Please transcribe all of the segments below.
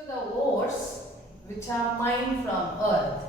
So the ores which are mined from earth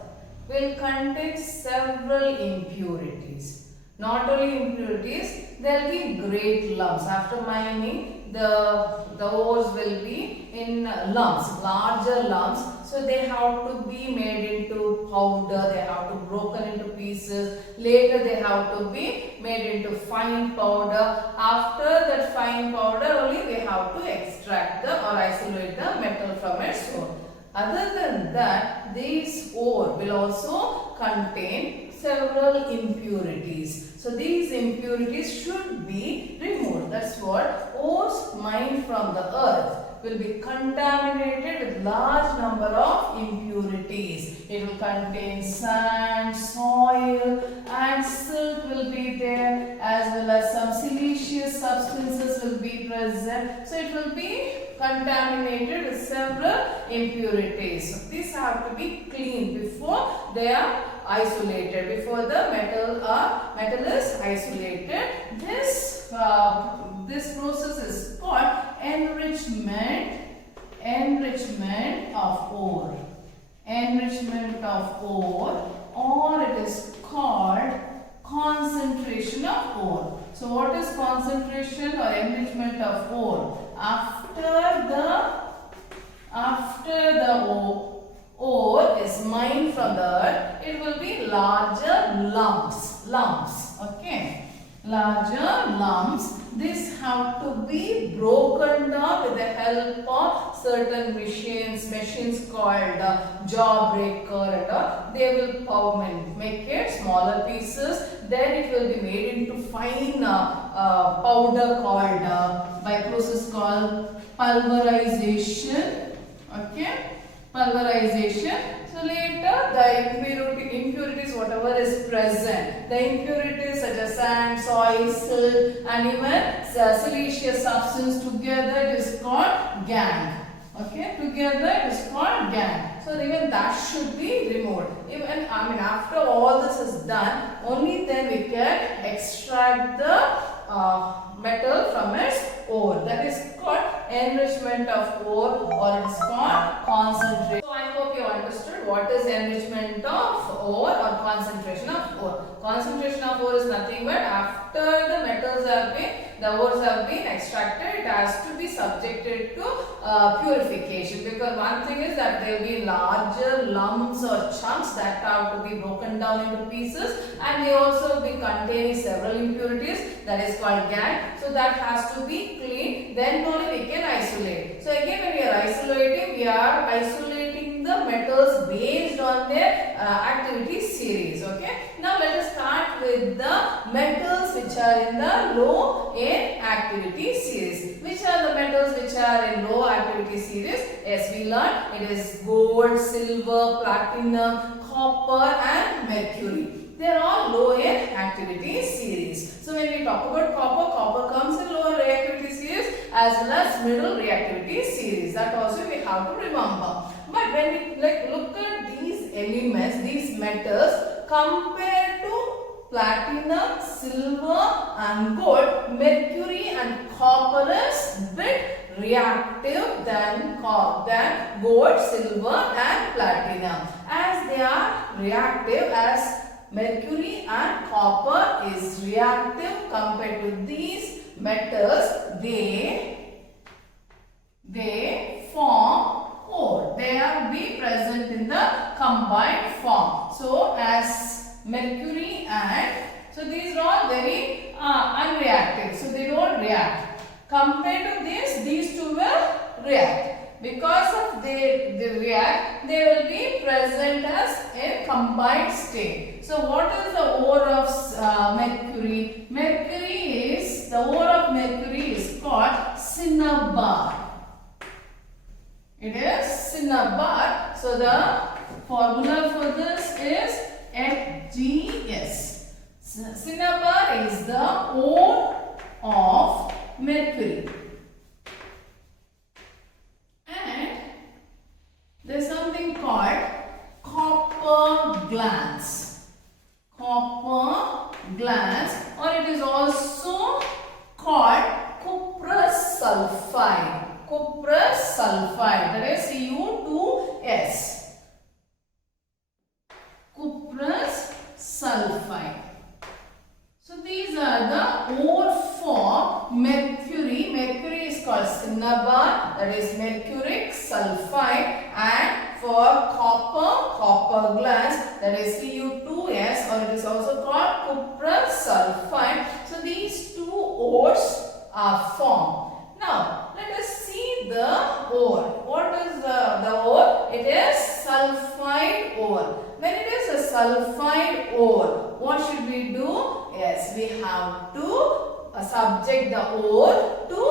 will contain several impurities. Not only impurities, there will be great lumps. After mining, the ores will be in lumps, larger lumps. So they have to be made into powder, they have to broken into pieces. Later they have to be made into fine powder. After that fine powder only we have to extract the or isolate the metal from its ore. Other than that, these ore will also contain several impurities. So these impurities should be removed. That's what ores mined from the earth will be contaminated with large number of impurities. It will contain sand, soil and silt will be there, as well as some siliceous substances will be present. So it will be contaminated with several impurities. So these have to be cleaned before they are isolated, before the metal is isolated. This process is called enrichment of ore. Enrichment of ore, or it is called concentration of ore. So what is concentration or enrichment of ore? After the ore is mined from the earth, it will be larger lumps. Okay, larger lumps. This have to be broken down with the help of certain machines called jawbreaker and all. They will make it smaller pieces. Then it will be made into fine powder called by process called pulverization. Okay, pulverization. So later the impurities whatever is present, the impurities such as sand, soil, silt and even siliceous substance, together it is called gangue. Okay, together it is called gangue. So even that should be removed. Even after all this is done, only then we can extract the metal from its ore. That is called enrichment of ore, or it is called concentration. So I hope you understood what is enrichment of ore or concentration of ore. Concentration of ore is nothing but after the ores have been extracted, it has to be subjected to purification, because one thing is that there will be larger lumps or chunks that have to be broken down into pieces, and they also be containing several impurities, that is called gangue. So that has to be cleaned, then only we can isolate. So again, when we are isolating the metals based on their activity series. Okay, now let us start with the metals which are in the low in activity series. Which are the metals which are in low activity series? Yes, we learned it is gold, silver, platinum, copper and mercury. They are all low in activity series. So when we talk about copper comes in lower reactivity series as well as middle reactivity series. That also we have to remember. But when we look at these elements, these metals compared to platinum, silver and gold, mercury and copper is bit reactive than gold, silver and platinum. As they are reactive, as mercury and copper is reactive compared to these metals, they form ore. They are be present in the combined form. So as mercury and, so these are all very unreactive. So they don't react. Compared to this, these two will react. Because of they react, they will be present as a combined state. So what is the ore of mercury? The ore of mercury is called cinnabar. It is cinnabar. So the formula for this is FgS. Cinnabar is the ore of mercury. And there is something called copper glans. Copper glans, or it is also called cuprous sulfide. Cuprous sulfide, that is Cu2S. Cuprous sulfide. So these are the ore for mercury. Mercury is called cinnabar, that is mercuric sulfide, and for copper glass, that is Cu2S, or it is also called cuprous sulfide. So these two ores are formed. Now let us see the ore. What is the ore? It is sulfide ore. When it is a sulfide ore, what should we do? Yes, we have to subject the ore to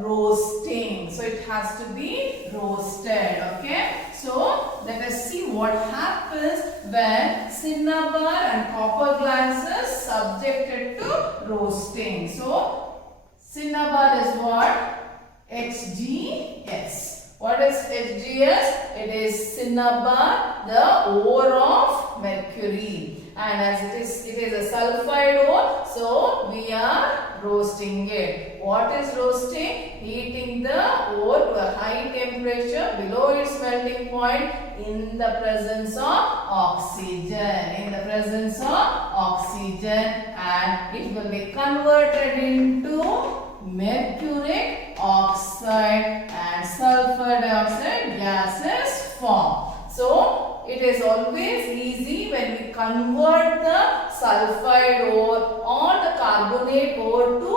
roasting. So it has to be roasted. Okay. So let us see what happens when cinnabar and copper glass is subjected to roasting. So cinnabar is what? HGS. What is HGS? It is cinnabar, the ore of mercury. And as it is a sulfide ore, so we are roasting it. What is roasting? Heating the ore to a high temperature below its melting point in the presence of oxygen. In the presence of oxygen, and it will be converted into mercuric oxide and sulfur dioxide gases form. So it is always easy when we convert the sulfide ore or the carbonate ore to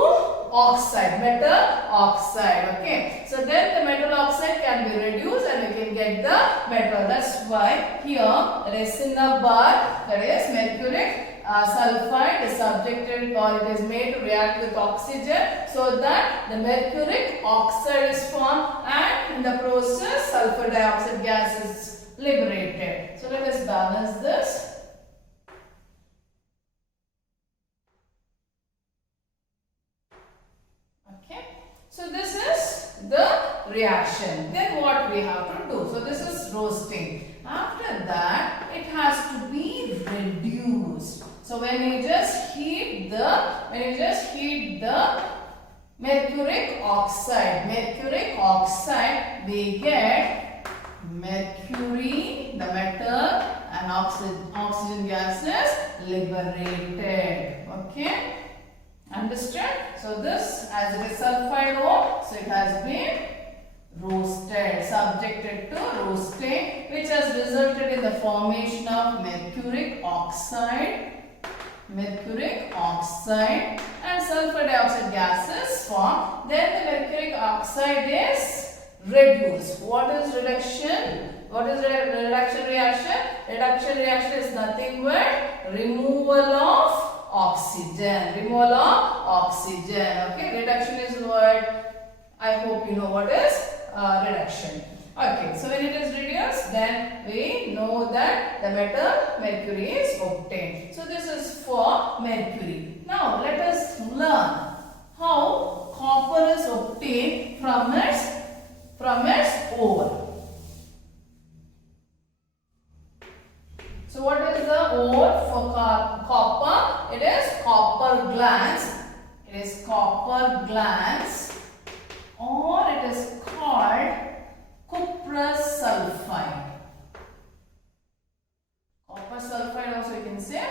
oxide, metal oxide. Okay, so then the metal oxide can be reduced and we can get the metal. That's why here there is cinnabar, that is mercuric sulfide is subjected, or it is made to react with oxygen, so that the mercuric oxide is formed, and in the process sulfur dioxide gas is liberated. So let us balance this. Okay. So this is the reaction. Then what we have to do? So this is roasting. After that, it has to be reduced. So when you just heat the mercuric oxide, we get mercury, the metal, and oxygen gases liberated. Okay, understood? So this, as it is sulfide ore, so it has been roasted, subjected to roasting, which has resulted in the formation of mercuric oxide and sulfur dioxide gases form. Then the mercuric oxide is reduced. What is reduction? What is reduction reaction? Reduction reaction is nothing but removal of oxygen. Removal of oxygen. Okay, reduction is what? I hope you know what is reduction. Okay, so when it is reduced, then we know that the metal mercury is obtained. So this is for mercury. Now let us learn how copper is obtained from its ore. So what is the ore for copper? It is copper glans. It is copper glans, or it is called cuprous sulfide. Copper sulfide also you can say.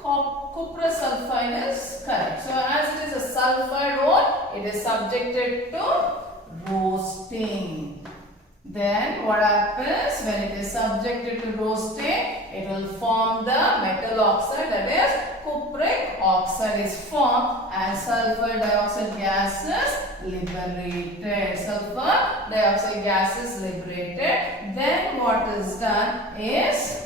Cuprous sulfide is correct. So as it is a sulfide ore, it is subjected to roasting. Then what happens when it is subjected to roasting? It will form the metal oxide, that is cupric oxide is formed, and sulfur dioxide gases liberated. Sulfur dioxide gases liberated. Then what is done is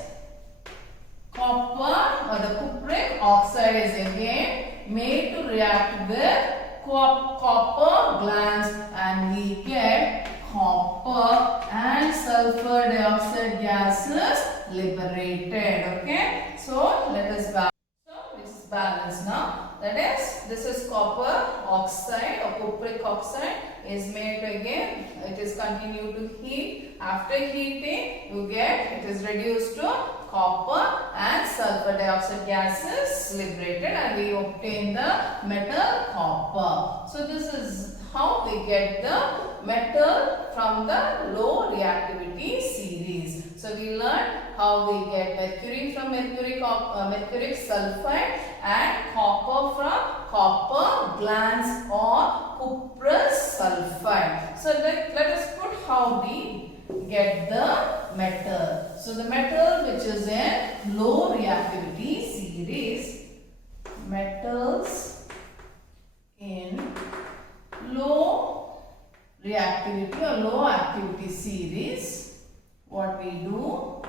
copper or the cupric oxide is again made to react with copper glans, and we get copper and sulfur dioxide gases liberated. Okay, so let us balance. So this is balance now. That is, this is copper oxide or cupric oxide is made again. It is continued to heat. After heating, you get it is reduced to copper and sulfur dioxide gases liberated, and we obtain the metal copper. So this is how we get the metal from the low reactivity series. So we learned how we get mercury from mercuric sulfide and copper from copper glans or cuprous sulfide. So let us put how we get the metal. So the metal which is in low reactivity series, metals in low reactivity or low activity series, what we do,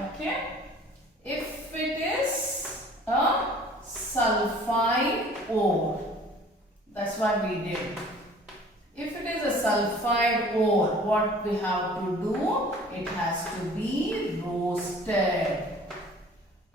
okay, if it is a sulfide ore, that's what we did. If it is a sulfide ore, what we have to do? It has to be roasted.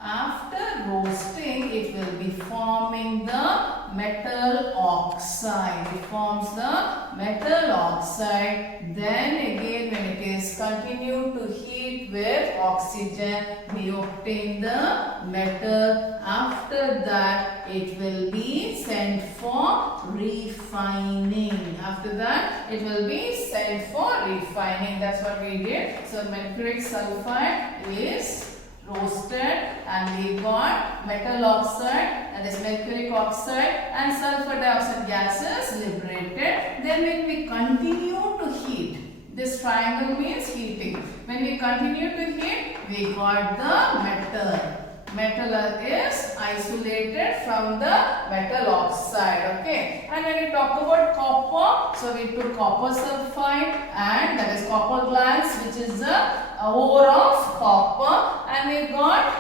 After roasting, it will be forming the metal oxide. It forms the metal oxide. Then again, when it is continued to heat with oxygen, we obtain the metal. After that, it will be sent for refining. After that, it will be sent for refining. That's what we did. So mercuric sulfide is roasted and we got metal oxide, that is mercuric oxide, and sulfur dioxide gases liberated. Then when we continue to heat, this triangle means heating. When we continue to heat, we got the metal. Metal is isolated from the metal oxide, okay. And when we talk about copper, so we took copper sulfide and that is copper glans, which is the ore of copper, and we got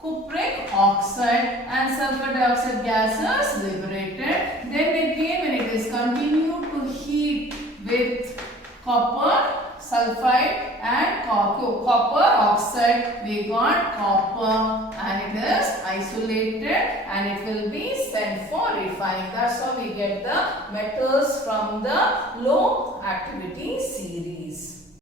cupric oxide and sulfur dioxide gases liberated. Then again, when it is continued to heat with copper sulfide and copper oxide, we got copper and it is isolated and it will be sent for refining. That's how we get the metals from the low activity series.